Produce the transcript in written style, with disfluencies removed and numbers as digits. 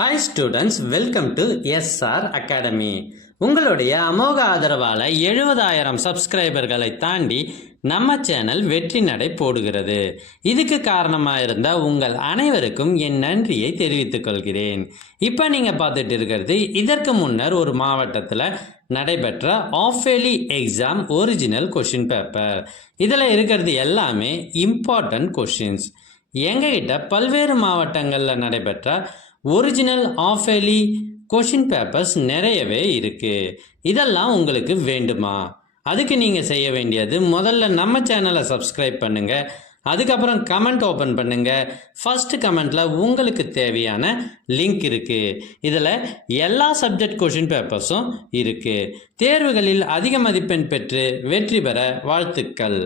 Hi students, welcome to SR academy. உங்களுடைய அமோக ஆதரவால் 70,000 சப்ஸ்கிரைபர்களை தாண்டி நம்ம சேனல் வெற்றி நடை போடுகிறது. இதுக்கு காரணமாக இருந்த உங்கள் அனைவருக்கும் என் நன்றியை தெரிவித்துக் கொள்கிறேன். இப்போ நீங்கள் பார்த்துட்டு இருக்கிறது இதற்கு முன்னர் ஒரு மாவட்டத்தில் நடைபெற்ற half yearly exam original question paper. இதில் இருக்கிறது எல்லாமே இம்பார்ட்டன்ட் கொஷின்ஸ். எங்ககிட்ட பல்வேறு மாவட்டங்களில் நடைபெற்ற ஒரிஜினல் ஆஃபேலி கொஷின் பேப்பர்ஸ் நிறையவே இருக்குது. இதெல்லாம் உங்களுக்கு வேண்டுமா? அதுக்கு நீங்கள் செய்ய வேண்டியது முதல்ல நம்ம சேனலை சப்ஸ்கிரைப் பண்ணுங்கள். அதுக்கப்புறம் கமெண்ட் ஓப்பன் பண்ணுங்கள். ஃபஸ்ட்டு கமெண்ட்டில் உங்களுக்கு தேவையான லிங்க் இருக்குது. இதில் எல்லா சப்ஜெக்ட் கொஷின் பேப்பர்ஸும் இருக்குது. தேர்வுகளில் அதிக மதிப்பெண் பெற்று வெற்றி பெற வாழ்த்துக்கள்.